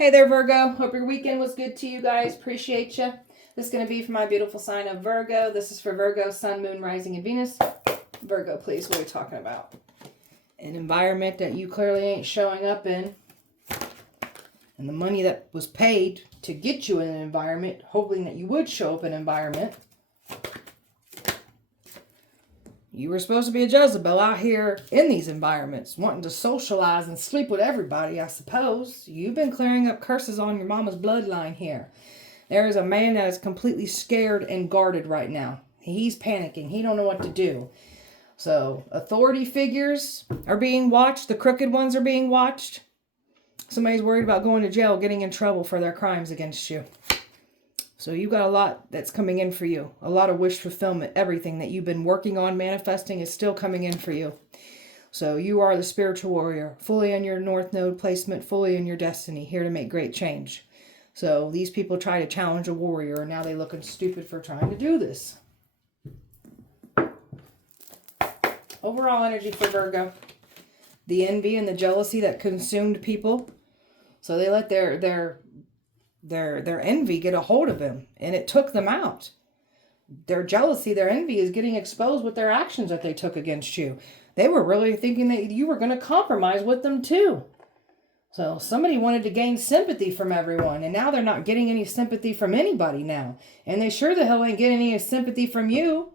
Hey there, Virgo. Hope your weekend was good to you guys. Appreciate you. This is going to be for my beautiful sign of Virgo. This is for Virgo, Sun, Moon, Rising, and Venus. Virgo, please, what are we talking about? An environment that you clearly ain't showing up in. And the money that was paid to get you in an environment, hoping that you would show up in an environment. You were supposed to be a Jezebel out here in these environments, wanting to socialize and sleep with everybody, I suppose. You've been clearing up curses on your mama's bloodline here. There is a man that is completely scared and guarded right now. He's panicking. He don't know what to do. So, authority figures are being watched. The crooked ones are being watched. Somebody's worried about going to jail, getting in trouble for their crimes against you. So you've got a lot that's coming in for you. A lot of wish fulfillment. Everything that you've been working on, manifesting is still coming in for you. So you are the spiritual warrior. Fully in your North Node placement. Fully in your destiny. Here to make great change. So these people try to challenge a warrior. And now they're looking stupid for trying to do this. Overall energy for Virgo. The envy and the jealousy that consumed people. So they let their envy get a hold of him, and it took them out. Their jealousy, their envy is getting exposed with their actions that they took against you. They were really thinking that you were going to compromise with them too. So somebody wanted to gain sympathy from everyone, and now they're not getting any sympathy from anybody now. And they sure the hell ain't getting any sympathy from you.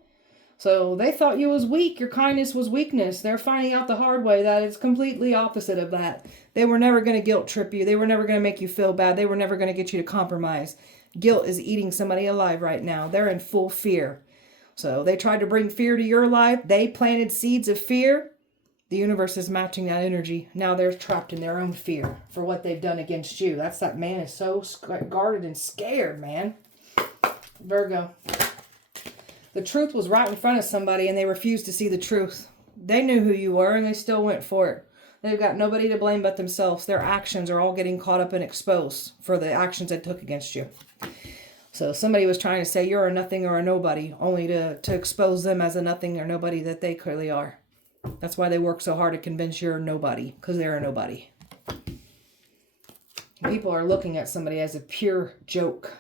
So they thought you was weak. Your kindness was weakness. They're finding out the hard way that it's completely opposite of that. They were never going to guilt trip you. They were never going to make you feel bad. They were never going to get you to compromise. Guilt is eating somebody alive right now. They're in full fear. So they tried to bring fear to your life. They planted seeds of fear. The universe is matching that energy. Now they're trapped in their own fear for what they've done against you. That man is so guarded and scared, man. Virgo. The truth was right in front of somebody and they refused to see the truth. They knew who you were and they still went for it. They've got nobody to blame but themselves. Their actions are all getting caught up and exposed for the actions they took against you. So somebody was trying to say you're a nothing or a nobody, only to expose them as a nothing or nobody that they clearly are. That's why they work so hard to convince you're a nobody, because they're a nobody. People are looking at somebody as a pure joke.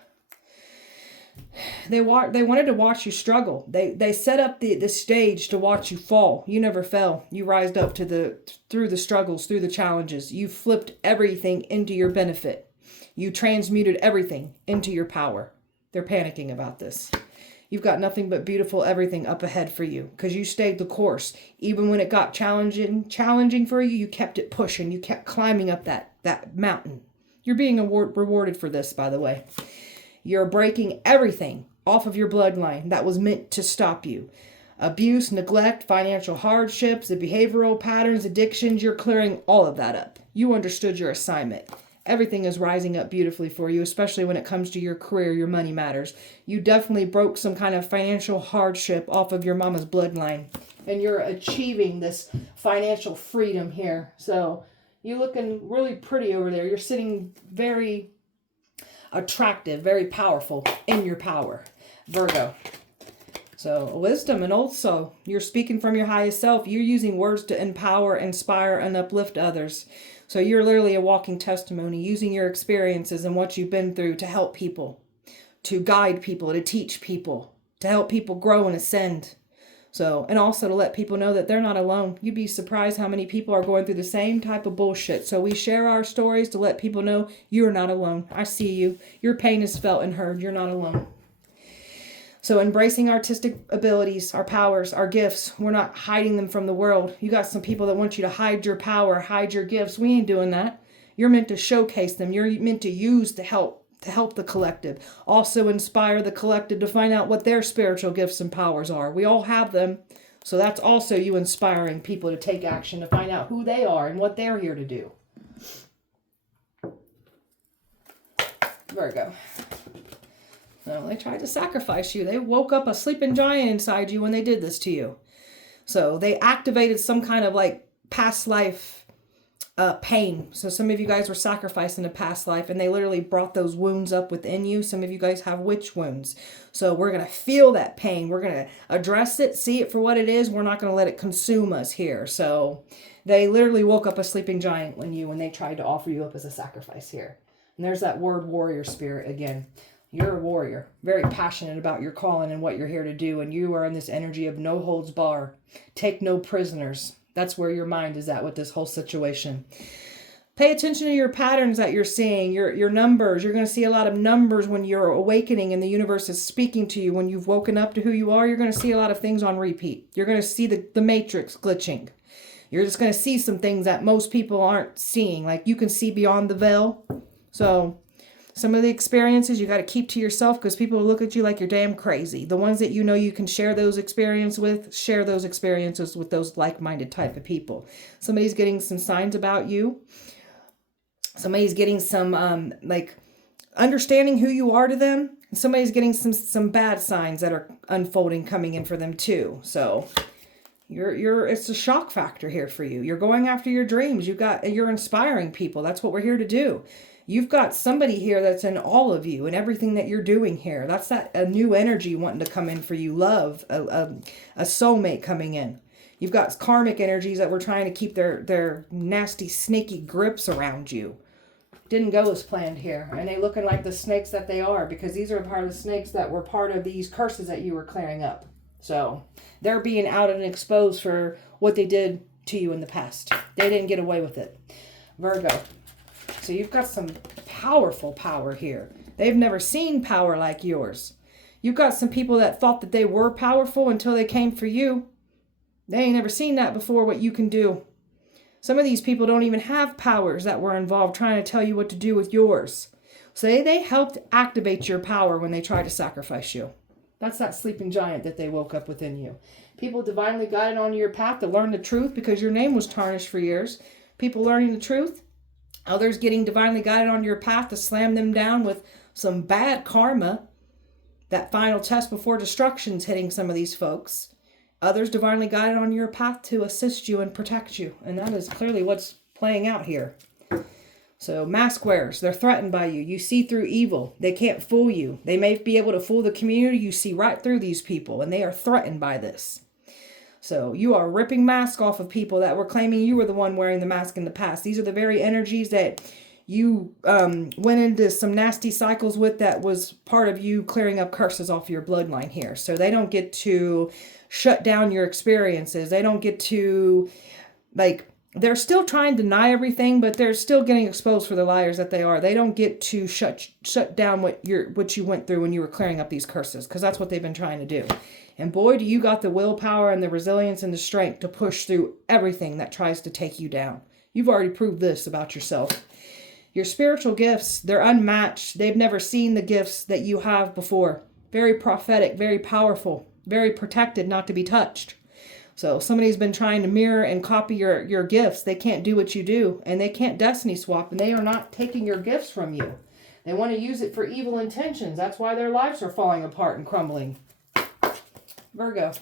They wanted to watch you struggle. They set up the stage to watch you fall. You never fell. You rised up through the struggles, through the challenges. You flipped everything into your benefit. You transmuted everything into your power. They're panicking about this. You've got nothing but beautiful everything up ahead for you because you stayed the course. Even when it got challenging for you, you kept it pushing. You kept climbing up that mountain. You're being rewarded for this, by the way. You're breaking everything off of your bloodline that was meant to stop you. Abuse, neglect, financial hardships, the behavioral patterns, addictions, you're clearing all of that up. You understood your assignment. Everything is rising up beautifully for you, especially when it comes to your career, your money matters. You definitely broke some kind of financial hardship off of your mama's bloodline. And you're achieving this financial freedom here. So you're looking really pretty over there. You're sitting very attractive, very powerful in your power, Virgo. So wisdom, and also you're speaking from your highest self. You're using words to empower, inspire, and uplift others. So you're literally a walking testimony, using your experiences and what you've been through to help people, to guide people, to teach people, to help people grow and ascend. So, and also to let people know that they're not alone. You'd be surprised how many people are going through the same type of bullshit. So we share our stories to let people know you're not alone. I see you. Your pain is felt and heard. You're not alone. So embracing artistic abilities, our powers, our gifts. We're not hiding them from the world. You got some people that want you to hide your power, hide your gifts. We ain't doing that. You're meant to showcase them. You're meant to use to help the collective. Also inspire the collective to find out what their spiritual gifts and powers are. We all have them. So that's also you inspiring people to take action, to find out who they are and what they're here to do. Virgo. No, they tried to sacrifice you. They woke up a sleeping giant inside you when they did this to you. So they activated some kind of like past life pain. So some of you guys were sacrificed in a past life and they literally brought those wounds up within you. Some of you guys have witch wounds. So we're going to feel that pain. We're going to address it, see it for what it is. We're not going to let it consume us here. So they literally woke up a sleeping giant when they tried to offer you up as a sacrifice here. And there's that word warrior spirit again. You're a warrior, very passionate about your calling and what you're here to do. And you are in this energy of no holds bar. Take no prisoners. That's where your mind is at with this whole situation. Pay attention to your patterns that you're seeing, your numbers. You're going to see a lot of numbers when you're awakening and the universe is speaking to you. When you've woken up to who you are, you're going to see a lot of things on repeat. You're going to see the matrix glitching. You're just going to see some things that most people aren't seeing. Like you can see beyond the veil. So some of the experiences you got to keep to yourself because people will look at you like you're damn crazy. The ones that you know you can share those experiences with, share those experiences with those like-minded type of people. Somebody's getting some signs about you. Somebody's getting some like understanding who you are to them. Somebody's getting some bad signs that are unfolding coming in for them too. So it's a shock factor here for you. You're going after your dreams. You're inspiring people. That's what we're here to do. You've got somebody here that's in all of you and everything that you're doing here. That's a new energy wanting to come in for you. Love, a soulmate coming in. You've got karmic energies that were trying to keep their nasty, snaky grips around you. Didn't go as planned here. And they looking like the snakes that they are because these are part of the snakes that were part of these curses that you were clearing up. So they're being outed and exposed for what they did to you in the past. They didn't get away with it. Virgo. So you've got some powerful power here. They've never seen power like yours. You've got some people that thought that they were powerful until they came for you. They ain't never seen that before, what you can do. Some of these people don't even have powers that were involved trying to tell you what to do with yours. So they helped activate your power when they tried to sacrifice you. That's that sleeping giant that they woke up within you. People divinely guided on your path to learn the truth because your name was tarnished for years. People learning the truth. Others getting divinely guided on your path to slam them down with some bad karma. That final test before destruction's hitting some of these folks. Others divinely guided on your path to assist you and protect you. And that is clearly what's playing out here. So mask wearers, they're threatened by you. You see through evil. They can't fool you. They may be able to fool the community. You see right through these people and they are threatened by this. So you are ripping masks off of people that were claiming you were the one wearing the mask in the past. These are the very energies that you went into some nasty cycles with that was part of you clearing up curses off your bloodline here. So they don't get to shut down your experiences. They don't get to, like, they're still trying to deny everything, but they're still getting exposed for the liars that they are. They don't get to shut down what you went through when you were clearing up these curses, because that's what they've been trying to do. And boy, do you got the willpower and the resilience and the strength to push through everything that tries to take you down. You've already proved this about yourself. Your spiritual gifts, they're unmatched. They've never seen the gifts that you have before. Very prophetic, very powerful, very protected, not to be touched. So somebody's been trying to mirror and copy your gifts. They can't do what you do, and they can't destiny swap, and they are not taking your gifts from you. They want to use it for evil intentions. That's why their lives are falling apart and crumbling. Virgo.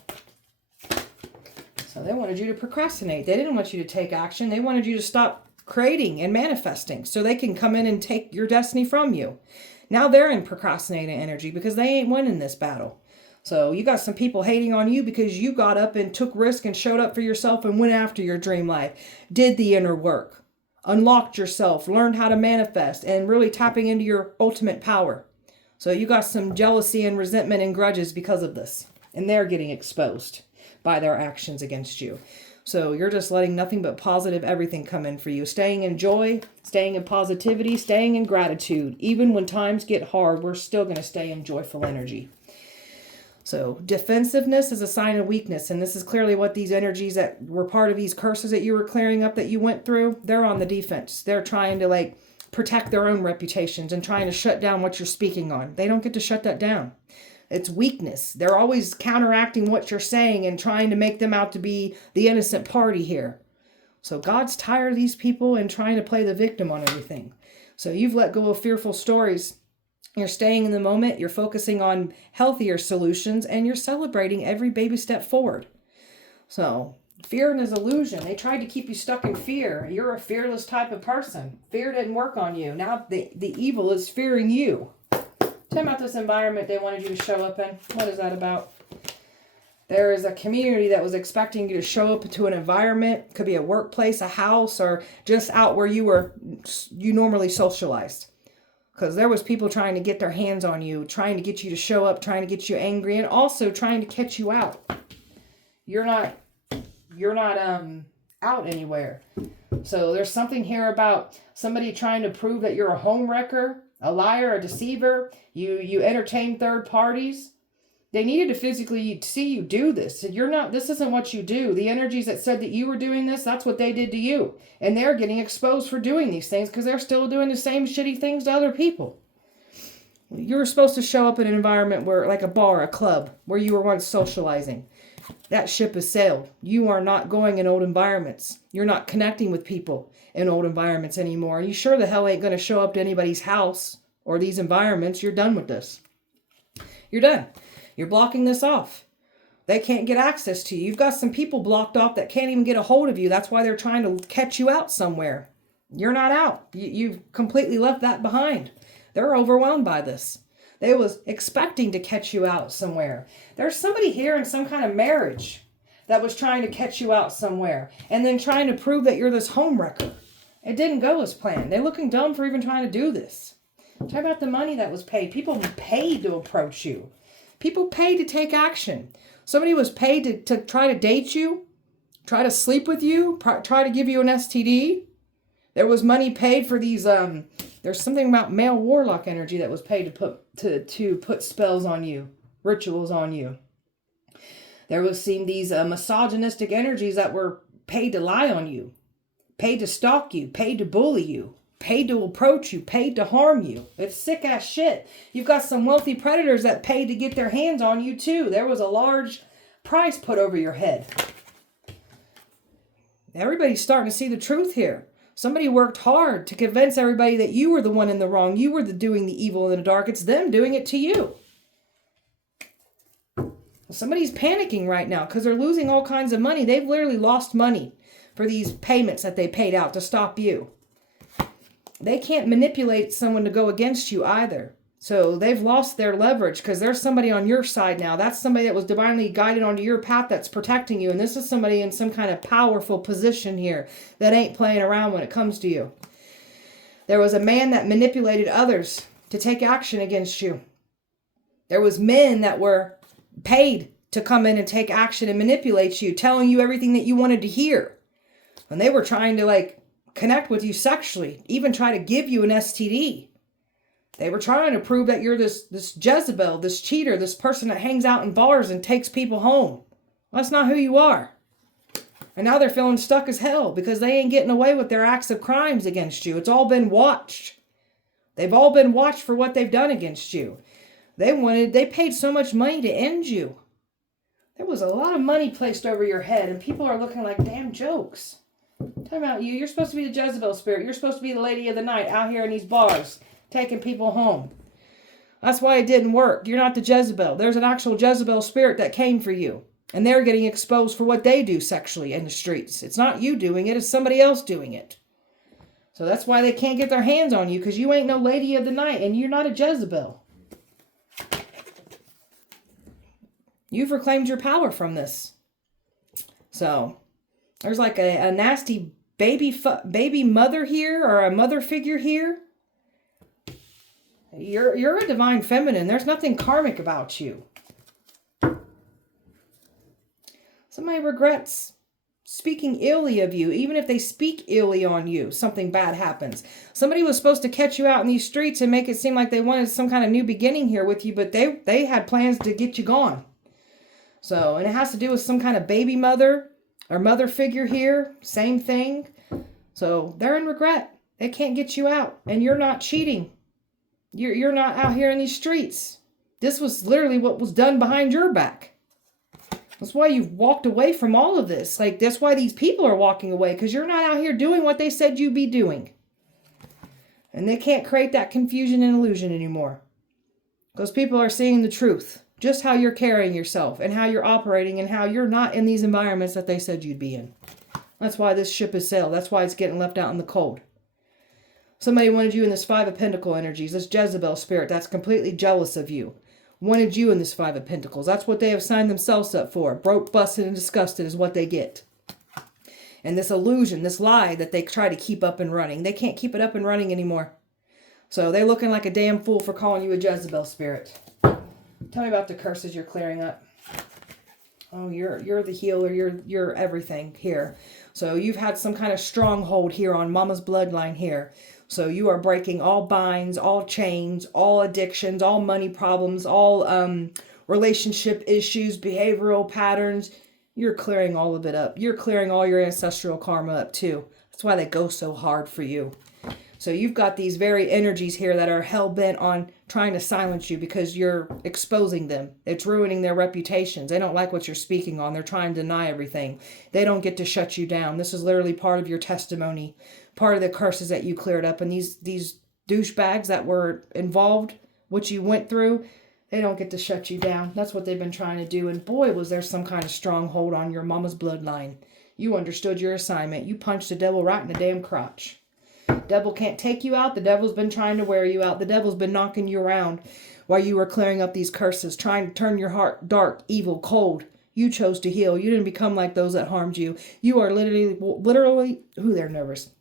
So they wanted you to procrastinate. They didn't want you to take action. They wanted you to stop creating and manifesting so they can come in and take your destiny from you. Now they're in procrastinating energy because they ain't winning this battle. So you got some people hating on you because you got up and took risk and showed up for yourself and went after your dream life, did the inner work, unlocked yourself, learned how to manifest, and really tapping into your ultimate power. So you got some jealousy and resentment and grudges because of this. And they're getting exposed by their actions against you. So you're just letting nothing but positive everything come in for you. Staying in joy, staying in positivity, staying in gratitude. Even when times get hard, we're still going to stay in joyful energy. So defensiveness is a sign of weakness. And this is clearly what these energies that were part of these curses that you were clearing up that you went through, they're on the defense. They're trying to protect their own reputations and trying to shut down what you're speaking on. They don't get to shut that down. It's weakness. They're always counteracting what you're saying and trying to make them out to be the innocent party here. So God's tired of these people and trying to play the victim on everything. So you've let go of fearful stories. You're staying in the moment. You're focusing on healthier solutions and you're celebrating every baby step forward. So fear is illusion. They tried to keep you stuck in fear. You're a fearless type of person. Fear didn't work on you. Now the evil is fearing you. Tell me about this environment they wanted you to show up in. What is that about? There is a community that was expecting you to show up to an environment. Could be a workplace, a house, or just out where you normally socialized. Because there was people trying to get their hands on you, trying to get you to show up, trying to get you angry, and also trying to catch you out. You're not out anywhere. So there's something here about somebody trying to prove that you're a home wrecker, a liar, a deceiver. You entertain third parties. They needed to physically see you do this. This isn't what you do. The energies that said that you were doing this, that's what they did to you. And they're getting exposed for doing these things because they're still doing the same shitty things to other people. You were supposed to show up in an environment where, like a bar, a club, where you were once socializing. That ship has sailed. You are not going in old environments. You're not connecting with people in old environments anymore. And you sure the hell ain't going to show up to anybody's house or these environments. You're done with this. You're done. You're blocking this off. They can't get access to you. You've got some people blocked off that can't even get a hold of you. That's why they're trying to catch you out somewhere. You're not out. You've completely left that behind. They're overwhelmed by this. They was expecting to catch you out somewhere. There's somebody here in some kind of marriage that was trying to catch you out somewhere and then trying to prove that you're this home wrecker. It didn't go as planned. They're looking dumb for even trying to do this. Talk about the money that was paid. People paid to approach you. People paid to take action. Somebody was paid to try to date you, try to sleep with you, try to give you an STD. There was money paid for these, there's something about male warlock energy that was paid to put spells on you, rituals on you. There was seen these misogynistic energies that were paid to lie on you, paid to stalk you, paid to bully you, paid to approach you, paid to harm you. It's sick ass shit. You've got some wealthy predators that paid to get their hands on you too. There was a large price put over your head. Everybody's starting to see the truth here. Somebody worked hard to convince everybody that you were the one in the wrong. You were doing the evil in the dark. It's them doing it to you. Somebody's panicking right now because they're losing all kinds of money. They've literally lost money for these payments that they paid out to stop you. They can't manipulate someone to go against you either. So they've lost their leverage because there's somebody on your side now. That's somebody that was divinely guided onto your path that's protecting you. And this is somebody in some kind of powerful position here that ain't playing around when it comes to you. There was a man that manipulated others to take action against you. There was men that were paid to come in and take action and manipulate you, telling you everything that you wanted to hear. And they were trying to connect with you sexually, even try to give you an STD. They were trying to prove that you're this Jezebel, this cheater, this person that hangs out in bars and takes people home. That's not who you are. And now they're feeling stuck as hell because they ain't getting away with their acts of crimes against you. It's all been watched. They've all been watched for what they've done against you. They paid so much money to end you. There was a lot of money placed over your head and people are looking like damn jokes. Talking about you. You're supposed to be the Jezebel spirit. You're supposed to be the lady of the night out here in these bars, taking people home. That's why it didn't work. You're not the Jezebel. There's an actual Jezebel spirit that came for you. And they're getting exposed for what they do sexually in the streets. It's not you doing it. It's somebody else doing it. So that's why they can't get their hands on you because you ain't no lady of the night and you're not a Jezebel. You've reclaimed your power from this. So there's like a nasty baby mother here or a mother figure here. You're a divine feminine. There's nothing karmic about you. Somebody regrets speaking illy of you. Even if they speak illy on you, something bad happens. Somebody was supposed to catch you out in these streets and make it seem like they wanted some kind of new beginning here with you, but they had plans to get you gone. So, and it has to do with some kind of baby mother or mother figure here. Same thing. So they're in regret. They can't get you out. And you're not cheating. You're not out here in these streets. This was literally what was done behind your back. That's why you've walked away from all of this. That's why these people are walking away. Because you're not out here doing what they said you'd be doing. And they can't create that confusion and illusion anymore. Because people are seeing the truth. Just how you're carrying yourself and how you're operating and how you're not in these environments that they said you'd be in. That's why this ship has sailed. That's why it's getting left out in the cold. Somebody wanted you in this Five of Pentacles energies, this Jezebel spirit that's completely jealous of you. Wanted you in this Five of Pentacles. That's what they have signed themselves up for. Broke, busted, and disgusted is what they get. And this illusion, this lie that they try to keep up and running. They can't keep it up and running anymore. So they're looking like a damn fool for calling you a Jezebel spirit. Tell me about the curses you're clearing up. Oh, you're the healer. You're everything here. So you've had some kind of stronghold here on mama's bloodline here. So you are breaking all binds, all chains, all addictions, all money problems, all relationship issues, behavioral patterns. You're clearing all of it up. You're clearing all your ancestral karma up too. That's why they go so hard for you. So you've got these very energies here that are hell-bent on trying to silence you because you're exposing them. It's ruining their reputations. They don't like what you're speaking on. They're trying to deny everything. They don't get to shut you down. This is literally part of your testimony, part of the curses that you cleared up. And these douchebags that were involved, what you went through, they don't get to shut you down. That's what they've been trying to do. And boy, was there some kind of stronghold on your mama's bloodline. You understood your assignment. You punched the devil right in the damn crotch. Devil can't take you out. The devil's been trying to wear you out. The devil's been knocking you around while you were clearing up these curses, trying to turn your heart dark, evil, cold. You chose to heal. You didn't become like those that harmed you. You are literally, they're nervous.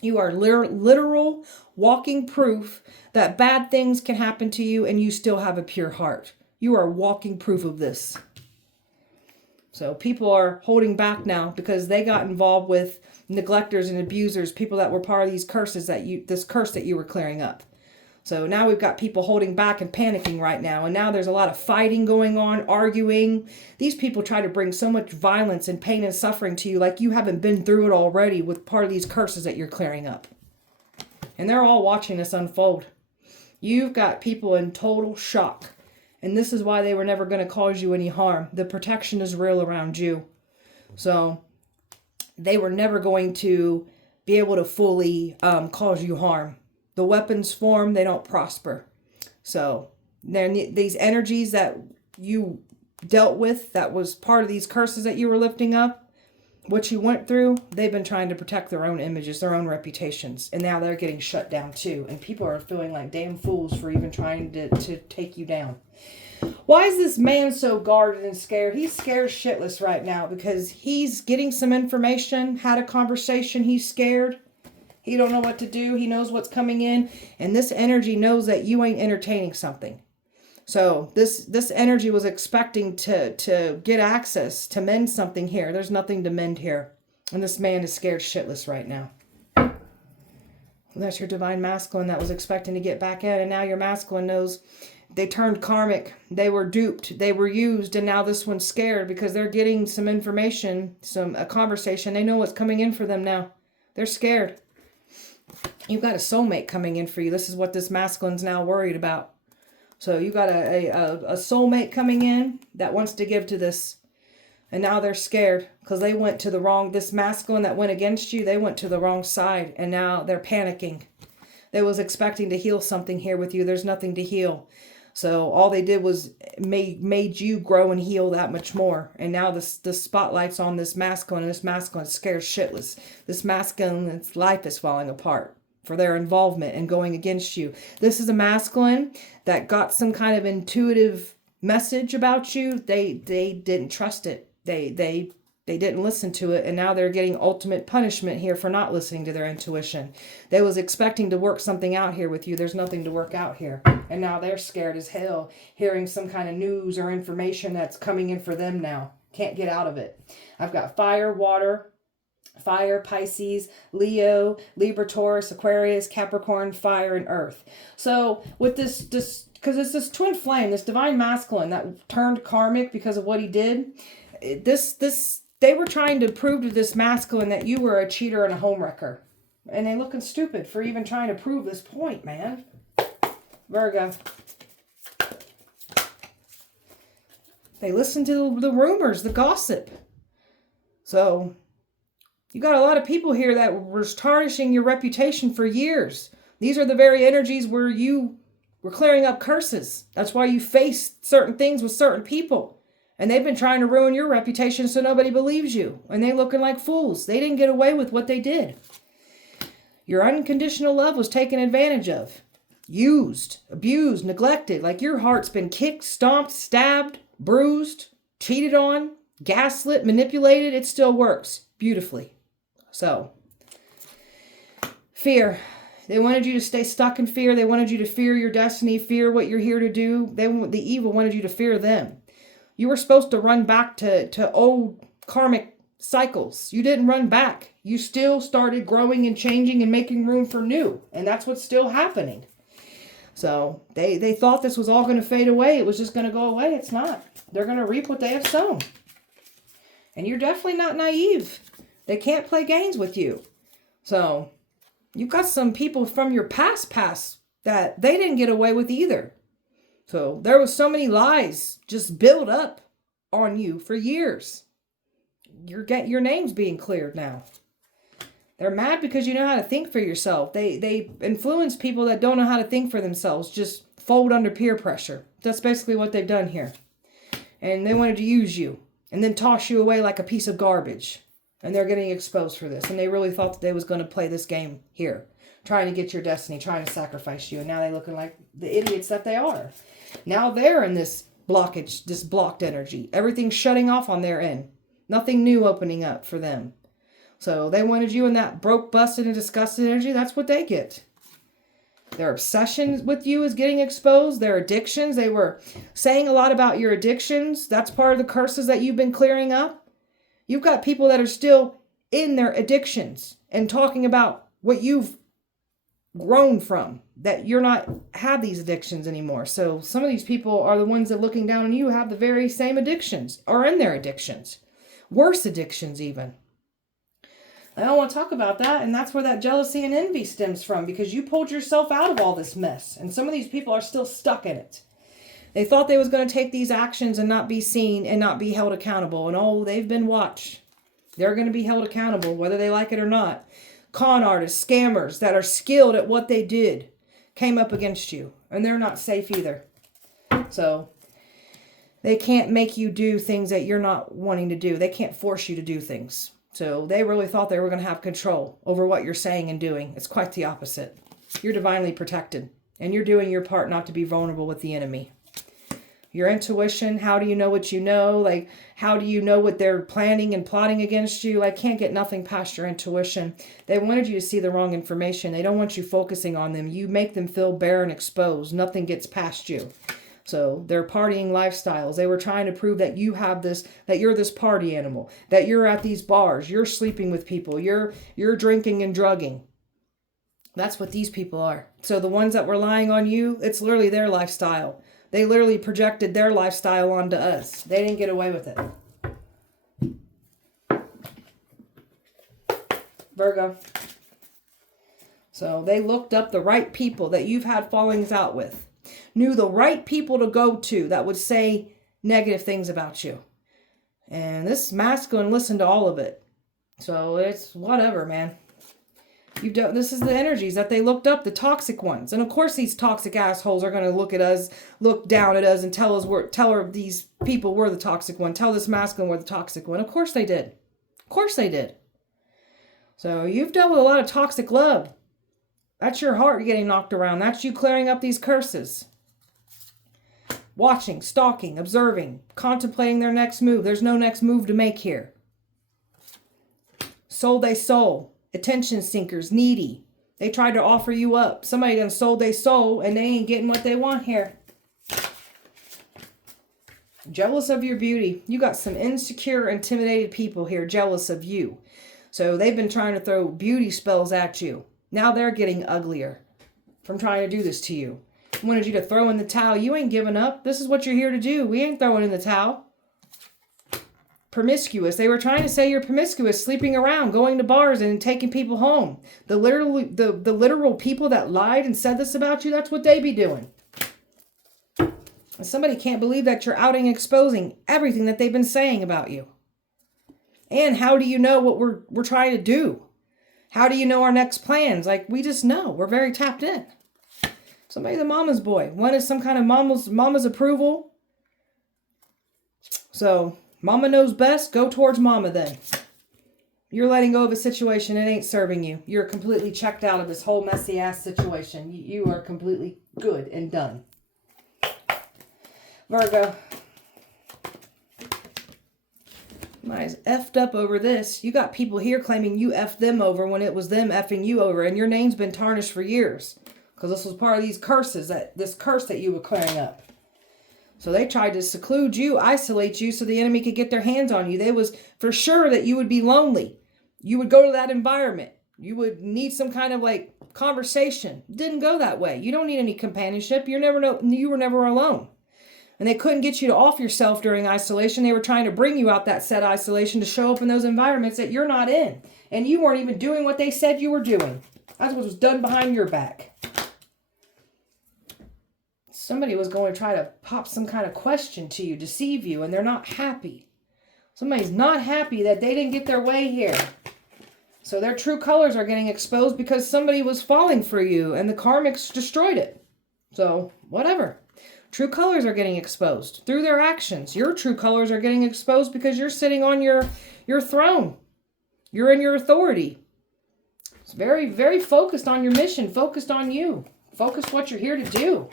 You are literal walking proof that bad things can happen to you and you still have a pure heart. You are walking proof of this. So people are holding back now because they got involved with neglectors and abusers, people that were part of these curses this curse that you were clearing up. So now we've got people holding back and panicking right now. And now there's a lot of fighting going on, arguing. These people try to bring so much violence and pain and suffering to you like you haven't been through it already with part of these curses that you're clearing up. And they're all watching this unfold. You've got people in total shock. And this is why they were never going to cause you any harm. The protection is real around you. So they were never going to be able to fully cause you harm. The weapons form, they don't prosper. So these energies that you dealt with, that was part of these curses that you were lifting up, what you went through, they've been trying to protect their own images, their own reputations. And now they're getting shut down too. And people are feeling like damn fools for even trying to take you down. Why is this man so guarded and scared? He's scared shitless right now because he's getting some information, had a conversation, he's scared. He don't know what to do. He knows what's coming in. And this energy knows that you ain't entertaining something. So this energy was expecting to get access, to mend something here. There's nothing to mend here. And this man is scared shitless right now. That's your divine masculine that was expecting to get back in. And now your masculine knows they turned karmic. They were duped. They were used. And now this one's scared because they're getting some information, a conversation. They know what's coming in for them now. They're scared. You've got a soulmate coming in for you. This is what this masculine's now worried about. So you got a soulmate coming in that wants to give to this. And now they're scared because they went to the wrong, this masculine that went against you, they went to the wrong side. And now they're panicking. They was expecting to heal something here with you. There's nothing to heal. So all they did was made you grow and heal that much more. And now the spotlight's on this masculine, and this masculine is scared shitless. This masculine's life is falling apart for their involvement and going against you. This is a masculine that got some kind of intuitive message about you. They didn't trust it. They didn't listen to it, and now they're getting ultimate punishment here for not listening to their intuition. They was expecting to work something out here with you. There's nothing to work out here. And now they're scared as hell, hearing some kind of news or information that's coming in for them now. Can't get out of it. I've got fire, water, fire, Pisces, Leo, Libra, Taurus, Aquarius, Capricorn, fire, and earth. So with this because it's this twin flame, this divine masculine that turned karmic because of what he did. They were trying to prove to this masculine that you were a cheater and a homewrecker. And they looking stupid for even trying to prove this point, man. Virgo. They listen to the rumors, the gossip. So you got a lot of people here that were tarnishing your reputation for years. These are the very energies where you were clearing up curses. That's why you faced certain things with certain people. And they've been trying to ruin your reputation so nobody believes you. And they looking like fools. They didn't get away with what they did. Your unconditional love was taken advantage of. Used, abused, neglected. Like your heart's been kicked, stomped, stabbed, bruised, cheated on, gaslit, manipulated. It still works beautifully. So, fear. They wanted you to stay stuck in fear. They wanted you to fear your destiny, fear what you're here to do. The evil wanted you to fear them. You were supposed to run back to old karmic cycles. You didn't run back. You still started growing and changing and making room for new. And that's what's still happening. So they thought this was all going to fade away. It was just going to go away. It's not. They're going to reap what they have sown. And you're definitely not naive. They can't play games with you. So you've got some people from your past that they didn't get away with either. So there was so many lies just built up on you for years. Your name's being cleared now. They're mad because you know how to think for yourself. They influence people that don't know how to think for themselves, just fold under peer pressure. That's basically what they've done here. And they wanted to use you and then toss you away like a piece of garbage. And they're getting exposed for this. And they really thought that they was going to play this game here, trying to get your destiny, trying to sacrifice you. And now they're looking like the idiots that they are. Now they're in this blockage, this blocked energy. Everything's shutting off on their end. Nothing new opening up for them. So they wanted you in that broke, busted, and disgusted energy. That's what they get. Their obsession with you is getting exposed. Their addictions. They were saying a lot about your addictions. That's part of the curses that you've been clearing up. You've got people that are still in their addictions and talking about what you've grown from, that you're not have these addictions anymore. So some of these people are the ones that looking down on you have the very same addictions, or in their addictions. Worse addictions even. I don't want to talk about that, and that's where that jealousy and envy stems from, because you pulled yourself out of all this mess, and some of these people are still stuck in it. They thought they was going to take these actions and not be seen and not be held accountable, and oh, they've been watched. They're going to be held accountable, whether they like it or not. Con artists, scammers that are skilled at what they did came up against you, and they're not safe either. So they can't make you do things that you're not wanting to do. They can't force you to do things. So they really thought they were going to have control over what you're saying and doing. It's quite the opposite. You're divinely protected, and you're doing your part not to be vulnerable with the enemy. Your intuition, how do you know what you know? Like, how do you know what they're planning and plotting against you? I can't get nothing past your intuition. They wanted you to see the wrong information. They don't want you focusing on them. You make them feel bare and exposed. Nothing gets past you. So their partying lifestyles, they were trying to prove that you have this, that you're this party animal, that you're at these bars, you're sleeping with people, you're drinking and drugging. That's what these people are. So the ones that were lying on you, it's literally their lifestyle. They literally projected their lifestyle onto us. They didn't get away with it. Virgo. So they looked up the right people that you've had fallings out with. Knew the right people to go to that would say negative things about you. And this masculine listened to all of it. So it's whatever, man. This is the energies that they looked up, the toxic ones. And of course these toxic assholes are going to look at us, look down at us and tell her these people were the toxic one. Tell this masculine we're the toxic one. Of course they did. Of course they did. So you've dealt with a lot of toxic love. That's your heart getting knocked around. That's you clearing up these curses. Watching, stalking, observing, contemplating their next move. There's no next move to make here. Sold they soul. Attention seekers, needy. They tried to offer you up. Somebody done sold their soul and they ain't getting what they want here. Jealous of your beauty. You got some insecure, intimidated people here jealous of you. So they've been trying to throw beauty spells at you. Now they're getting uglier from trying to do this to you. Wanted you to throw in the towel. You ain't giving up. This is what you're here to do. We ain't throwing in the towel. Promiscuous. They were trying to say you're promiscuous, sleeping around, going to bars and taking people home. The literal people that lied and said this about you, that's what they be doing. And somebody can't believe that you're outing, exposing everything that they've been saying about you. And how do you know what we're trying to do? How do you know our next plans? Like, we just know. We're very tapped in. Somebody's a mama's boy. One is some kind of mama's approval. So mama knows best. Go towards mama then. You're letting go of a situation. It ain't serving you. You're completely checked out of this whole messy ass situation. You are completely good and done. Virgo. Somebody's effed up over this. You got people here claiming you effed them over when it was them effing you over, and your name's been tarnished for years because this was part of these curses, this curse that you were clearing up. So they tried to seclude you, isolate you, so the enemy could get their hands on you. They was for sure that you would be lonely. You would go to that environment. You would need some kind of like conversation. Didn't go that way. You don't need any companionship. You were never alone. And they couldn't get you to off yourself during isolation. They were trying to bring you out that said isolation to show up in those environments that you're not in. And you weren't even doing what they said you were doing. That's what was done behind your back. Somebody was going to try to pop some kind of question to you, deceive you, and they're not happy. Somebody's not happy that they didn't get their way here. So their true colors are getting exposed because somebody was falling for you and the karmics destroyed it. So, whatever. True colors are getting exposed through their actions. Your true colors are getting exposed because you're sitting on your throne. You're in your authority. It's very, very focused on your mission, focused on you. Focus what you're here to do.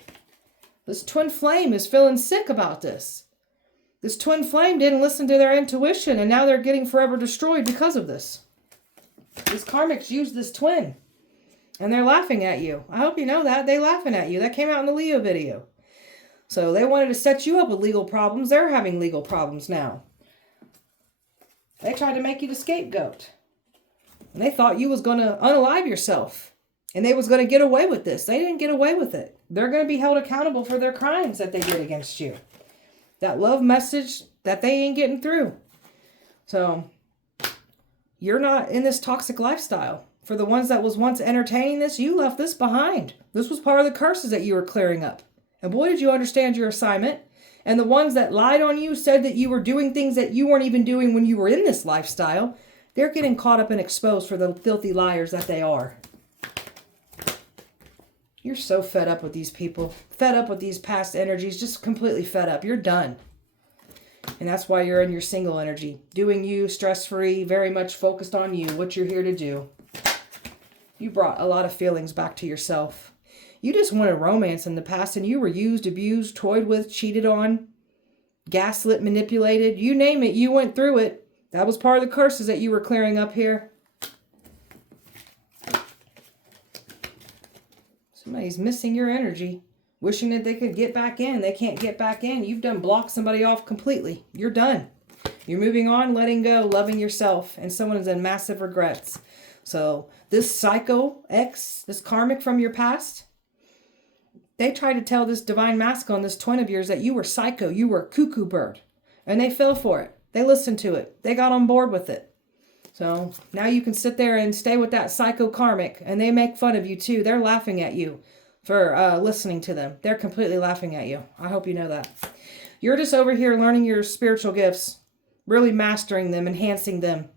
This twin flame is feeling sick about this. This twin flame didn't listen to their intuition, and now they're getting forever destroyed because of this. These karmics used this twin, and they're laughing at you. I hope you know that. They're laughing at you. That came out in the Leo video. So they wanted to set you up with legal problems. They're having legal problems now. They tried to make you the scapegoat. And they thought you was going to unalive yourself. And they was going to get away with this. They didn't get away with it. They're going to be held accountable for their crimes that they did against you. That love message that they ain't getting through. So you're not in this toxic lifestyle. For the ones that was once entertaining this, you left this behind. This was part of the curses that you were clearing up. And boy, did you understand your assignment. And the ones that lied on you, said that you were doing things that you weren't even doing when you were in this lifestyle, they're getting caught up and exposed for the filthy liars that they are. You're so fed up with these people. Fed up with these past energies. Just completely fed up. You're done. And that's why you're in your single energy. Doing you, stress-free, very much focused on you, what you're here to do. You brought a lot of feelings back to yourself. You just wanted romance in the past, and you were used, abused, toyed with, cheated on, gaslit, manipulated. You name it, you went through it. That was part of the curses that you were clearing up here. Somebody's missing your energy, wishing that they could get back in. They can't get back in. You've done blocked somebody off completely. You're done. You're moving on, letting go, loving yourself, and someone is in massive regrets. So this psycho ex, this karmic from your past, they tried to tell this divine masculine, this twin of yours, that you were psycho, you were a cuckoo bird. And they fell for it. They listened to it. They got on board with it. So now you can sit there and stay with that psycho karmic, and they make fun of you too. They're laughing at you for listening to them. They're completely laughing at you. I hope you know that. You're just over here learning your spiritual gifts, really mastering them, enhancing them.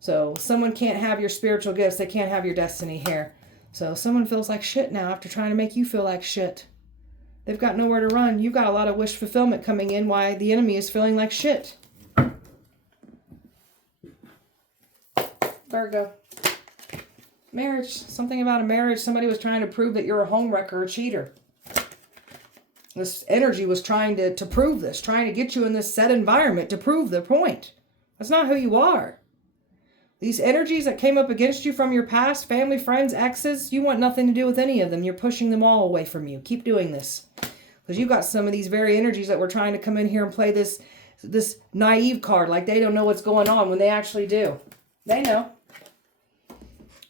So someone can't have your spiritual gifts. They can't have your destiny here. So someone feels like shit now after trying to make you feel like shit. They've got nowhere to run. You've got a lot of wish fulfillment coming in while the enemy is feeling like shit. Virgo. Marriage. Something about a marriage. Somebody was trying to prove that you're a homewrecker or a cheater. This energy was trying to prove this. Trying to get you in this set environment to prove their point. That's not who you are. These energies that came up against you from your past, family, friends, exes, you want nothing to do with any of them. You're pushing them all away from you. Keep doing this. Because you got some of these very energies that were trying to come in here and play this naive card like they don't know what's going on when they actually do. They know.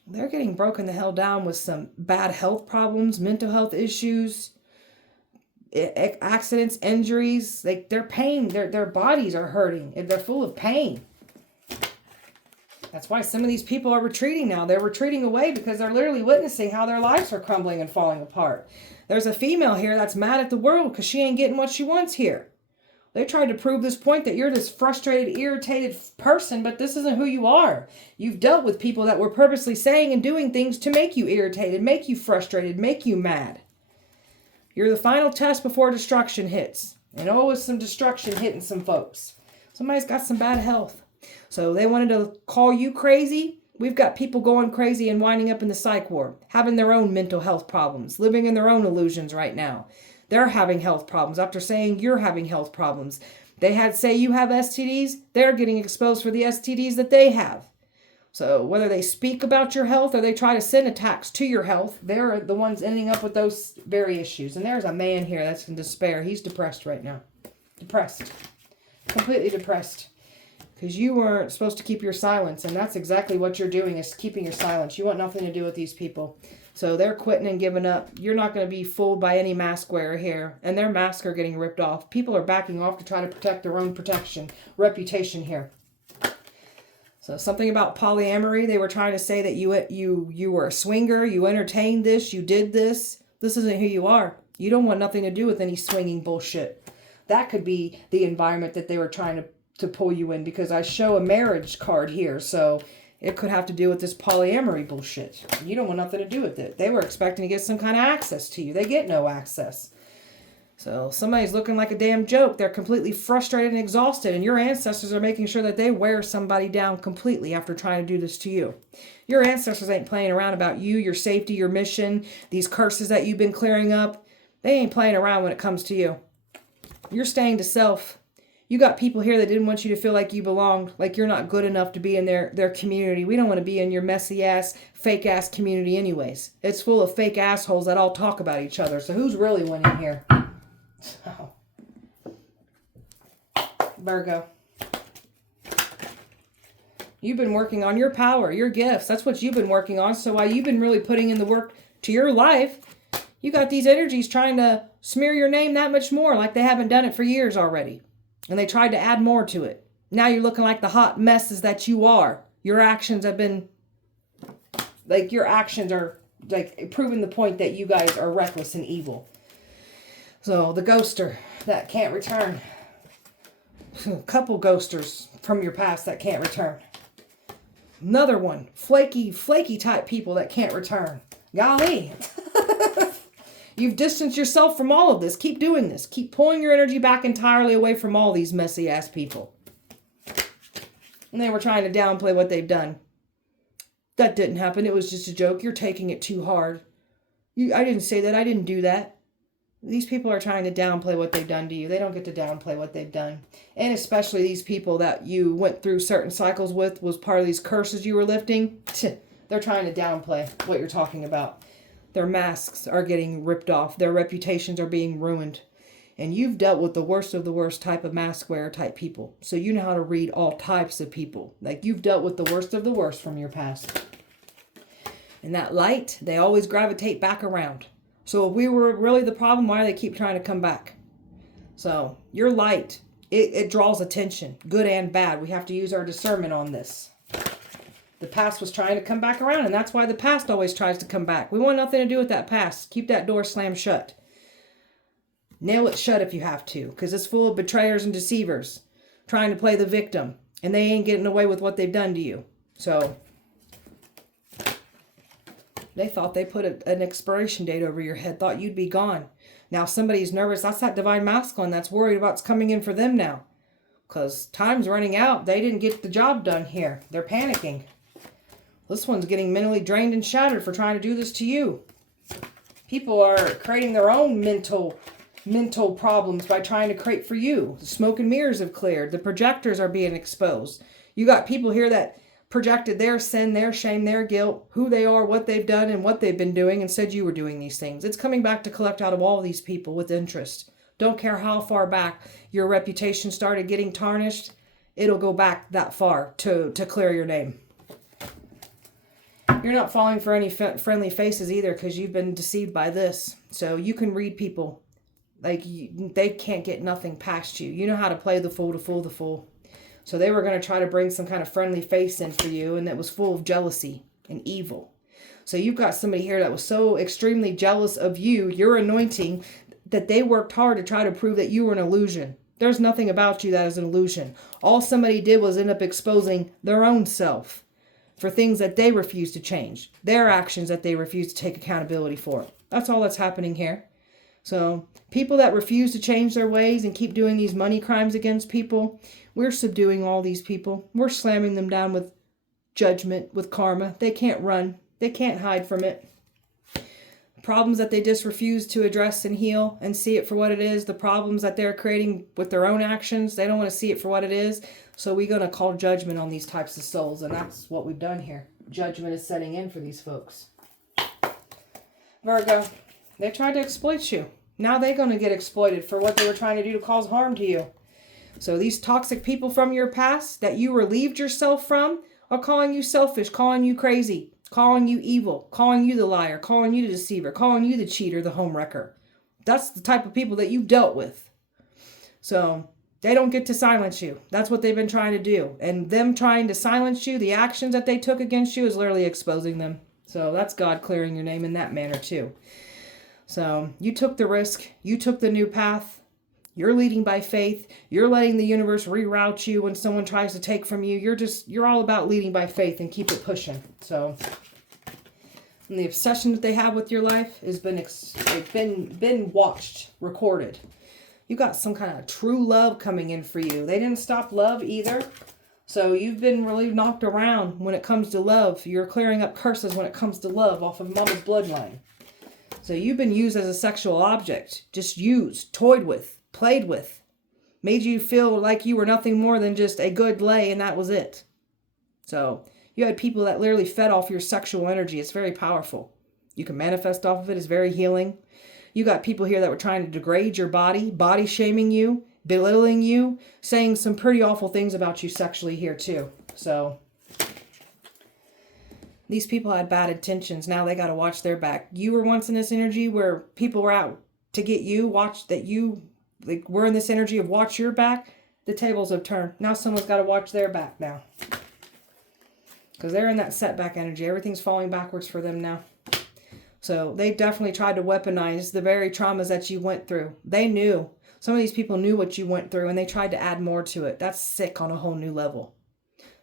They're getting broken the hell down with some bad health problems, mental health issues, accidents, injuries. Like their pain, their bodies are hurting. They're full of pain. That's why some of these people are retreating now. They're retreating away because they're literally witnessing how their lives are crumbling and falling apart. There's a female here that's mad at the world because she ain't getting what she wants here. They tried to prove this point that you're this frustrated, irritated person, but this isn't who you are. You've dealt with people that were purposely saying and doing things to make you irritated, make you frustrated, make you mad. You're the final test before destruction hits. And always some destruction hitting some folks. Somebody's got some bad health. So they wanted to call you crazy. We've got people going crazy and winding up in the psych ward, having their own mental health problems, living in their own illusions right now. They're having health problems after saying you're having health problems. They had say you have STDs, they're getting exposed for the STDs that they have. So whether they speak about your health or they try to send attacks to your health, they're the ones ending up with those very issues. And there's a man here that's in despair. He's depressed right now. Depressed. Completely depressed. Because you weren't supposed to keep your silence. And that's exactly what you're doing, is keeping your silence. You want nothing to do with these people. So they're quitting and giving up. You're not going to be fooled by any mask wearer here. And their masks are getting ripped off. People are backing off to try to protect their own reputation here. So something about polyamory. They were trying to say that you were a swinger. You entertained this. You did this. This isn't who you are. You don't want nothing to do with any swinging bullshit. That could be the environment that they were trying to pull you in, because I show a marriage card here. So it could have to do with this polyamory bullshit. You don't want nothing to do with it. They were expecting to get some kind of access to you. They get no access. So somebody's looking like a damn joke. They're completely frustrated and exhausted. And your ancestors are making sure that they wear somebody down completely after trying to do this to you. Your ancestors ain't playing around about you, your safety, your mission, these curses that you've been clearing up. They ain't playing around when it comes to you. You're staying to self. You got people here that didn't want you to feel like you belonged, like you're not good enough to be in their community. We don't want to be in your messy ass, fake ass community anyways. It's full of fake assholes that all talk about each other. So who's really winning here? Oh. Virgo. You've been working on your power, your gifts. That's what you've been working on. So while you've been really putting in the work to your life, you got these energies trying to smear your name that much more, like they haven't done it for years already. And they tried to add more to it. Now you're looking like the hot messes that you are. Your actions have been, like, your actions are, like, proving the point that you guys are reckless and evil. So, the ghoster that can't return. A couple ghosters from your past that can't return. Another one. Flaky type people that can't return. Golly. You've distanced yourself from all of this. Keep doing this. Keep pulling your energy back entirely away from all these messy ass people. And they were trying to downplay what they've done. That didn't happen. It was just a joke. You're taking it too hard. I didn't say that. I didn't do that. These people are trying to downplay what they've done to you. They don't get to downplay what they've done. And especially these people that you went through certain cycles with, was part of these curses you were lifting. They're trying to downplay what you're talking about. Their masks are getting ripped off. Their reputations are being ruined. And you've dealt with the worst of the worst type of mask wearer type people. So you know how to read all types of people. Like, you've dealt with the worst of the worst from your past. And that light, they always gravitate back around. So if we were really the problem, why do they keep trying to come back? So your light, it draws attention, good and bad. We have to use our discernment on this. The past was trying to come back around, and that's why the past always tries to come back. We want nothing to do with that past. Keep that door slammed shut. Nail it shut if you have to, because it's full of betrayers and deceivers trying to play the victim, and they ain't getting away with what they've done to you. So they thought they put an expiration date over your head, thought you'd be gone. Now somebody's nervous. That's that divine masculine that's worried about what's coming in for them now, because time's running out. They didn't get the job done here. They're panicking. This one's getting mentally drained and shattered for trying to do this to you. People are creating their own mental problems by trying to create for you. The smoke and mirrors have cleared. The projectors are being exposed. You got people here that projected their sin, their shame, their guilt, who they are, what they've done, and what they've been doing, and said you were doing these things. It's coming back to collect out of all these people with interest. Don't care how far back your reputation started getting tarnished. It'll go back that far to clear your name. You're not falling for any friendly faces either, because you've been deceived by this. So you can read people. Like, they can't get nothing past you. You know how to play the fool to fool the fool. So they were going to try to bring some kind of friendly face in for you, and that was full of jealousy and evil. So you've got somebody here that was so extremely jealous of you, your anointing, that they worked hard to try to prove that you were an illusion. There's nothing about you that is an illusion. All somebody did was end up exposing their own self for things that they refuse to change, their actions that they refuse to take accountability for. That's all that's happening here. So people that refuse to change their ways and keep doing these money crimes against people, we're subduing all these people. We're slamming them down with judgment, with karma. They can't run. They can't hide from it. problems that they just refuse to address and heal and see it for what it is, the problems that they're creating with their own actions, they don't want to see it for what it is. So we're going to call judgment on these types of souls, and that's what we've done here. Judgment is setting in for these folks. Virgo, they tried to exploit you. Now they're going to get exploited for what they were trying to do to cause harm to you. So these toxic people from your past that you relieved yourself from are calling you selfish, calling you crazy, calling you evil, calling you the liar, calling you the deceiver, calling you the cheater, the homewrecker. That's the type of people that you dealt with. So they don't get to silence you. That's what they've been trying to do. And them trying to silence you, the actions that they took against you is literally exposing them. So that's God clearing your name in that manner too. So you took the risk. You took the new path. You're leading by faith. You're letting the universe reroute you when someone tries to take from you. You're all about leading by faith and keep it pushing. So, and the obsession that they have with your life has been watched, recorded. You got some kind of true love coming in for you. They didn't stop love either. So you've been really knocked around when it comes to love. You're clearing up curses when it comes to love off of mama's bloodline. So you've been used as a sexual object. Just used, toyed with, played with. Made you feel like you were nothing more than just a good lay, and that was it. So you had people that literally fed off your sexual energy. It's very powerful. You can manifest off of it. It's very healing. You got people here that were trying to degrade your body shaming you, belittling you, saying some pretty awful things about you sexually here too. So these people had bad intentions. Now they got to watch their back. You were once in this energy where people were out to get you, watch that you, like, we're in this energy of watch your back. The tables have turned. Now someone's got to watch their back now. Because they're in that setback energy. Everything's falling backwards for them now. So they definitely tried to weaponize the very traumas that you went through. They knew. Some of these people knew what you went through, and they tried to add more to it. That's sick on a whole new level.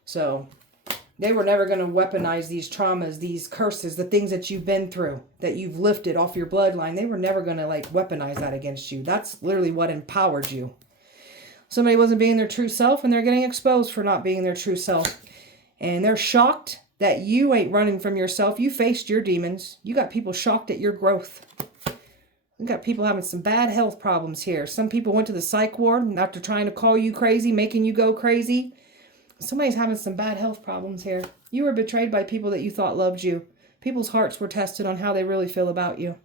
So they were never going to weaponize these traumas, these curses, the things that you've been through, that you've lifted off your bloodline. They were never going to weaponize that against you. That's literally what empowered you. Somebody wasn't being their true self, and they're getting exposed for not being their true self. And they're shocked that you ain't running from yourself. You faced your demons. You got people shocked at your growth. You got people having some bad health problems here. Some people went to the psych ward after trying to call you crazy, making you go crazy. Somebody's having some bad health problems here. You were betrayed by people that you thought loved you. People's hearts were tested on how they really feel about you.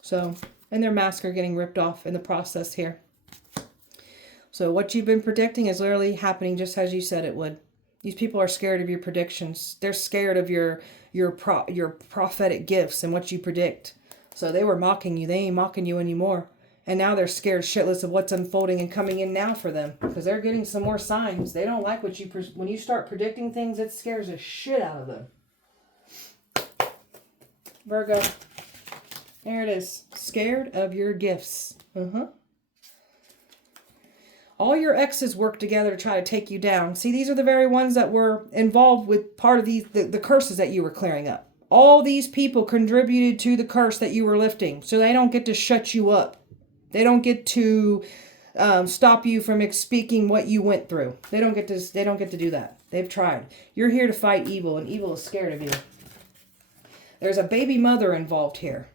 So, and their masks are getting ripped off in the process here. So what you've been predicting is literally happening just as you said it would. These people are scared of your predictions. They're scared of your prophetic gifts and what you predict. So they were mocking you. They ain't mocking you anymore. And now they're scared shitless of what's unfolding and coming in now for them. Because they're getting some more signs. They don't like what you... When you start predicting things, it scares the shit out of them. Virgo. There it is. Scared of your gifts. All your exes work together to try to take you down. See, these are the very ones that were involved with part of these the curses that you were clearing up. All these people contributed to the curse that you were lifting. So they don't get to shut you up. They don't get to stop you from speaking what you went through. They don't get to do that. They've tried. You're here to fight evil, and evil is scared of you. There's a baby mother involved here.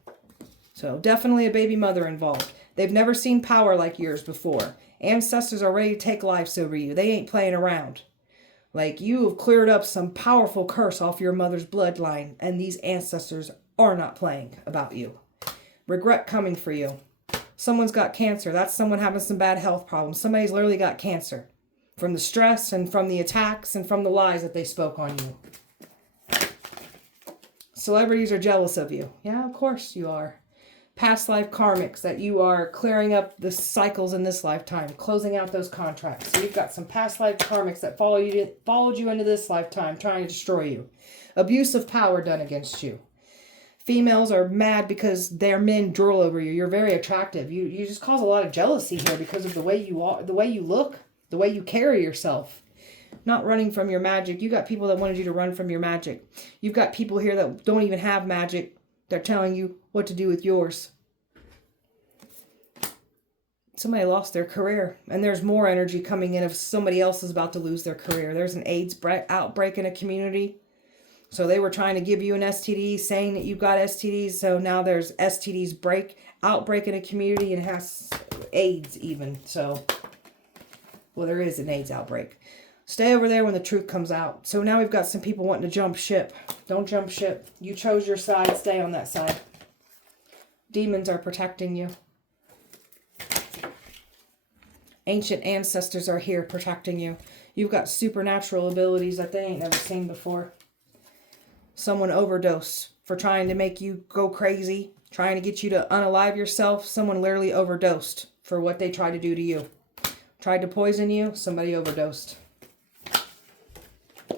So definitely a baby mother involved. They've never seen power like yours before. Ancestors are ready to take lives over you. They ain't playing around. Like, you have cleared up some powerful curse off your mother's bloodline, and these ancestors are not playing about you. Regret coming for you. Someone's got cancer. That's someone having some bad health problems. Somebody's literally got cancer from the stress and from the attacks and from the lies that they spoke on you. Celebrities are jealous of you. Yeah, of course you are. Past life karmics that you are clearing up the cycles in this lifetime, closing out those contracts. So you've got some past life karmics that followed you into this lifetime, trying to destroy you. Abuse of power done against you. Females are mad because their men drool over you. You're very attractive. You just cause a lot of jealousy here because of the way you are, the way you look, the way you carry yourself. Not running from your magic. You got people that wanted you to run from your magic. You've got people here that don't even have magic. They're telling you what to do with yours. Somebody lost their career, and there's more energy coming in if somebody else is about to lose their career. There's an AIDS outbreak in a community. So they were trying to give you an STD, saying that you've got STDs. So now there's STDs outbreak in a community, and it has AIDS even. So, well, there is an AIDS outbreak. Stay over there when the truth comes out. So now we've got some people wanting to jump ship. Don't jump ship. You chose your side. Stay on that side. Demons are protecting you. Ancient ancestors are here protecting you. You've got supernatural abilities that they ain't never seen before. Someone overdose for trying to make you go crazy, trying to get you to unalive yourself. Someone literally overdosed for what they tried to do to you. Tried to poison you, somebody overdosed.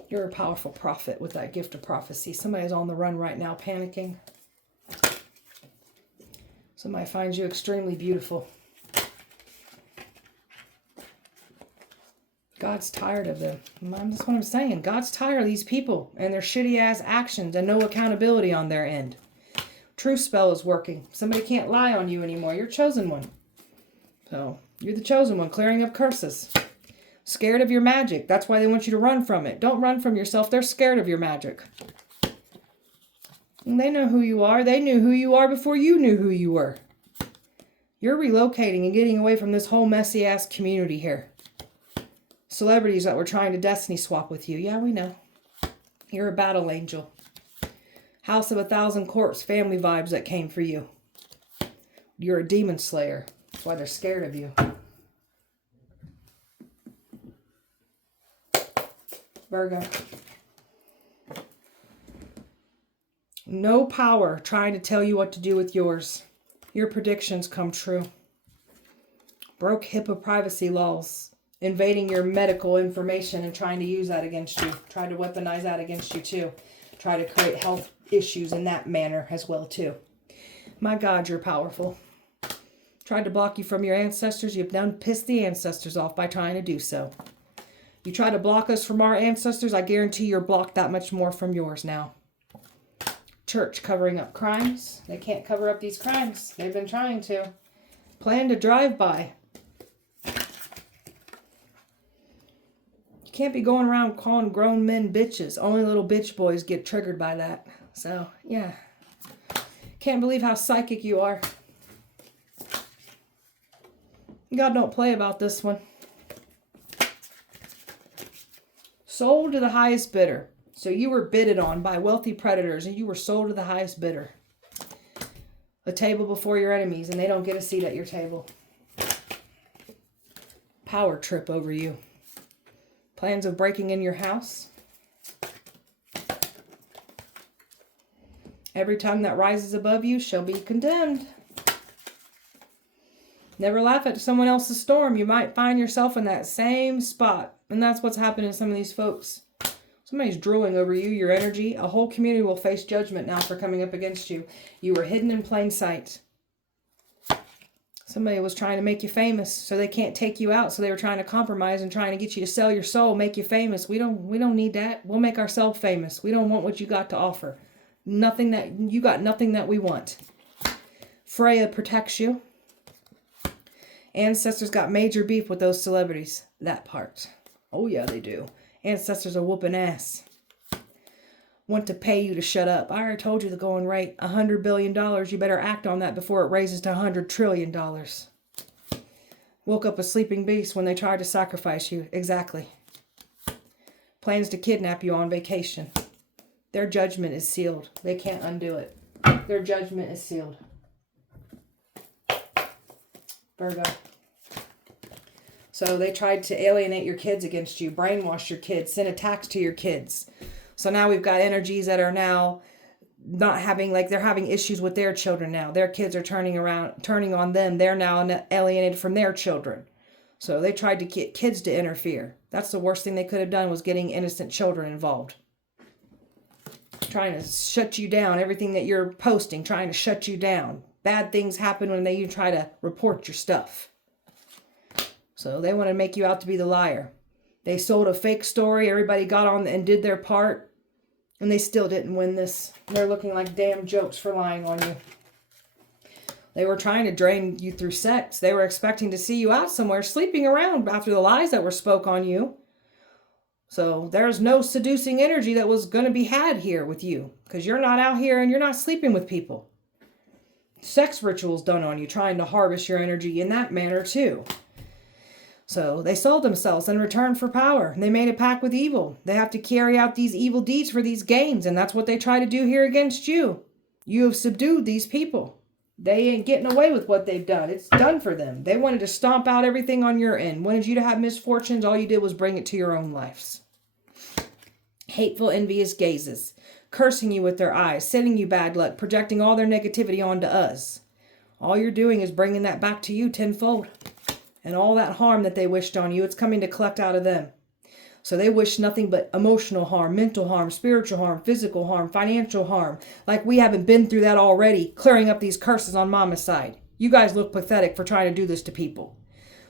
You're a powerful prophet with that gift of prophecy. Somebody's on the run right now, panicking. Somebody finds you extremely beautiful. God's tired of them. That's what I'm saying. God's tired of these people and their shitty ass actions and no accountability on their end. Truth spell is working. Somebody can't lie on you anymore. You're chosen one. So you're the chosen one, clearing up curses. Scared of your magic. That's why they want you to run from it. Don't run from yourself. They're scared of your magic. And they know who you are. They knew who you are before you knew who you were. You're relocating and getting away from this whole messy ass community here. Celebrities that were trying to destiny swap with you. Yeah, we know. You're a battle angel. House of 1,000 corpse family vibes that came for you. You're a demon slayer. That's why they're scared of you. Virgo. No power trying to tell you what to do with yours. Your predictions come true. Broke HIPAA privacy laws. Invading your medical information and trying to use that against you. Try to weaponize that against you too. Try to create health issues in that manner as well too. My God, you're powerful. Tried to block you from your ancestors. You've done pissed the ancestors off by trying to do so. You try to block us from our ancestors, I guarantee you're blocked that much more from yours now. Church covering up crimes. They can't cover up these crimes. They've been trying to. Plan to drive by. Can't be going around calling grown men bitches. Only little bitch boys get triggered by that. So, yeah. Can't believe how psychic you are. God don't play about this one. Sold to the highest bidder. So you were bidded on by wealthy predators and you were sold to the highest bidder. A table before your enemies and they don't get a seat at your table. Power trip over you. Plans of breaking in your house. Every tongue that rises above you shall be condemned. Never laugh at someone else's storm. You might find yourself in that same spot. And that's what's happening to some of these folks. Somebody's drooling over you, your energy. A whole community will face judgment now for coming up against you. You were hidden in plain sight. Somebody was trying to make you famous so they can't take you out. So they were trying to compromise and trying to get you to sell your soul, make you famous. We don't need that. We'll make ourselves famous. We don't want what you got to offer. You got nothing that we want. Freya protects you. Ancestors got major beef with those celebrities. That part. Oh yeah, they do. Ancestors are whooping ass. Want to pay you to shut up. I already told you the going rate. $100 billion. You better act on that before it raises to $100 trillion. Woke up a sleeping beast when they tried to sacrifice you. Exactly. Plans to kidnap you on vacation. Their judgment is sealed. They can't undo it. Their judgment is sealed. Virgo. So they tried to alienate your kids against you, brainwash your kids, send attacks to your kids. So now we've got energies that are now not having, like they're having issues with their children now. Their kids are turning on them. They're now alienated from their children. So they tried to get kids to interfere. That's the worst thing they could have done, was getting innocent children involved. Trying to shut you down. Everything that you're posting, trying to shut you down. Bad things happen when you try to report your stuff. So they want to make you out to be the liar. They sold a fake story. Everybody got on and did their part. And they still didn't win this. They're looking like damn jokes for lying on you. They were trying to drain you through sex. They were expecting to see you out somewhere sleeping around after the lies that were spoke on you. So there's no seducing energy that was going to be had here with you, because you're not out here and you're not sleeping with people. Sex rituals done on you, trying to harvest your energy in that manner too. So they sold themselves in return for power. They made a pact with evil. They have to carry out these evil deeds for these gains, and that's what they try to do here against you. You have subdued these people. They ain't getting away with what they've done. It's done for them. They wanted to stomp out everything on your end. Wanted you to have misfortunes. All you did was bring it to your own lives. Hateful, envious gazes. Cursing you with their eyes. Sending you bad luck. Projecting all their negativity onto us. All you're doing is bringing that back to you tenfold. And all that harm that they wished on you, it's coming to collect out of them. So they wish nothing but emotional harm, mental harm, spiritual harm, physical harm, financial harm. Like we haven't been through that already, clearing up these curses on Mama's side. You guys look pathetic for trying to do this to people.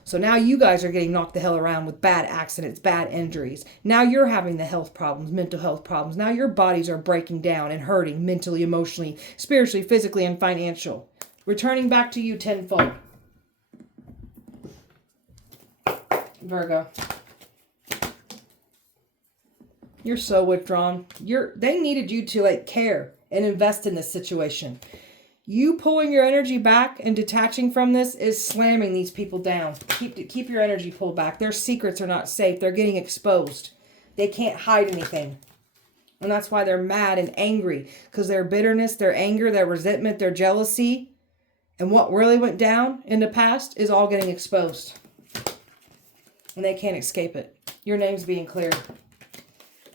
So now you guys are getting knocked the hell around with bad accidents, bad injuries. Now you're having the health problems, mental health problems. Now your bodies are breaking down and hurting mentally, emotionally, spiritually, physically, and financial. Returning back to you tenfold. Virgo. You're so withdrawn. They needed you to care and invest in this situation. You pulling your energy back and detaching from this is slamming these people down. Keep your energy pulled back. Their secrets are not safe. They're getting exposed. They can't hide anything. And that's why they're mad and angry. Because their bitterness, their anger, their resentment, their jealousy, and what really went down in the past is all getting exposed. And they can't escape it. Your name's being cleared.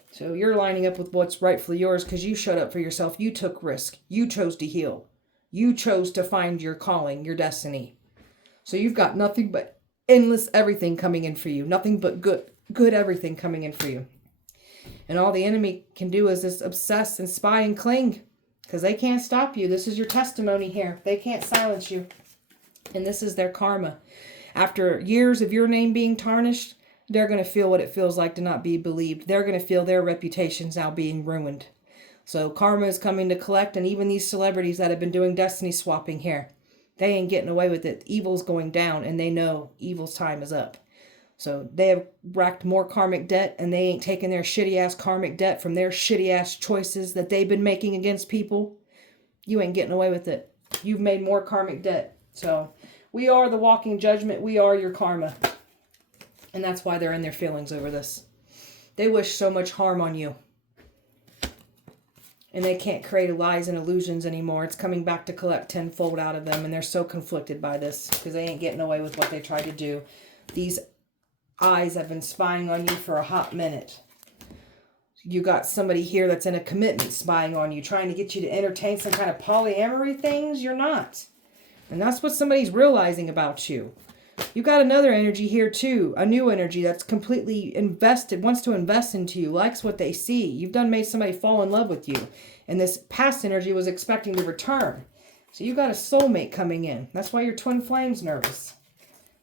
So you're lining up with what's rightfully yours because you showed up for yourself. You took risk. You chose to heal. You chose to find your calling, your destiny. So you've got nothing but endless everything coming in for you. Nothing but good everything coming in for you. And all the enemy can do is just obsess and spy and cling because they can't stop you. This is your testimony here. They can't silence you. And this is their karma. After years of your name being tarnished, they're going to feel what it feels like to not be believed. They're going to feel their reputations now being ruined. So karma is coming to collect, and even these celebrities that have been doing destiny swapping here, they ain't getting away with it. Evil's going down, and they know evil's time is up. So they have racked more karmic debt, and they ain't taking their shitty-ass karmic debt from their shitty-ass choices that they've been making against people. You ain't getting away with it. You've made more karmic debt. So we are the walking judgment. We are your karma. And that's why they're in their feelings over this. They wish so much harm on you. And they can't create lies and illusions anymore. It's coming back to collect tenfold out of them. And they're so conflicted by this because they ain't getting away with what they tried to do. These eyes have been spying on you for a hot minute. You got somebody here that's in a commitment spying on you, trying to get you to entertain some kind of polyamory things. You're not. And that's what somebody's realizing about you. You got another energy here too, a new energy that's completely invested, wants to invest into you, likes what they see. You've done made somebody fall in love with you. And this past energy was expecting to return. So you got a soulmate coming in. That's why your twin flame's nervous.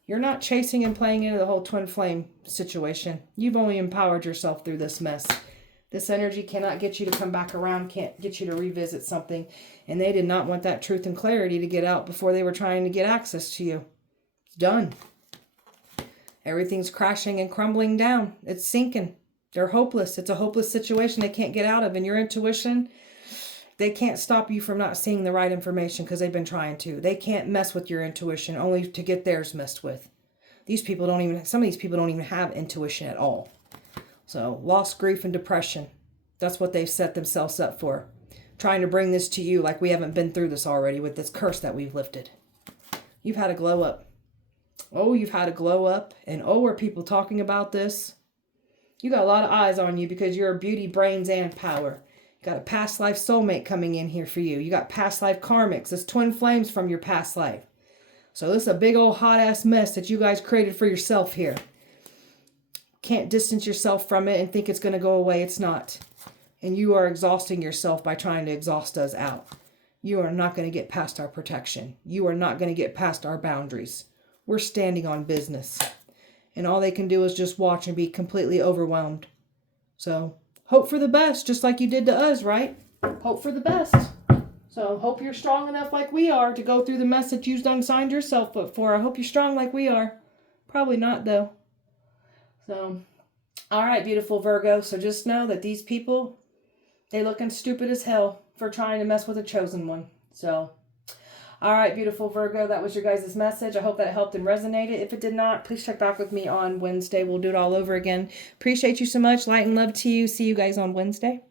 You're not chasing and playing into the whole twin flame situation. You've only empowered yourself through this mess. This energy cannot get you to come back around, can't get you to revisit something. And they did not want that truth and clarity to get out before they were trying to get access to you. It's done. Everything's crashing and crumbling down. It's sinking. They're hopeless. It's a hopeless situation they can't get out of. And your intuition, they can't stop you from not seeing the right information because they've been trying to. They can't mess with your intuition only to get theirs messed with. Some of these people don't even have intuition at all. So loss, grief, and depression. That's what they've set themselves up for. Trying to bring this to you like we haven't been through this already with this curse that we've lifted. You've had a glow up. Oh, you've had a glow up. And oh, are people talking about this? You got a lot of eyes on you because you're beauty, brains, and power. You got a past life soulmate coming in here for you. You got past life karmics. It's twin flames from your past life. So this is a big old hot ass mess that you guys created for yourself here. Can't distance yourself from it and think it's going to go away. It's not. And you are exhausting yourself by trying to exhaust us out. You are not going to get past our protection. You are not going to get past our boundaries. We're standing on business. And all they can do is just watch and be completely overwhelmed. So hope for the best, just like you did to us, right? Hope for the best. So hope you're strong enough like we are to go through the mess that you've done signed yourself up for. I hope you're strong like we are. Probably not, though. So All right, beautiful Virgo. So just know that these people, they looking stupid as hell for trying to mess with a chosen one. So, all right, beautiful Virgo. That was your guys' message. I hope that helped and resonated. If it did not, please check back with me on Wednesday. We'll do it all over again. Appreciate you so much. Light and love to you. See you guys on Wednesday.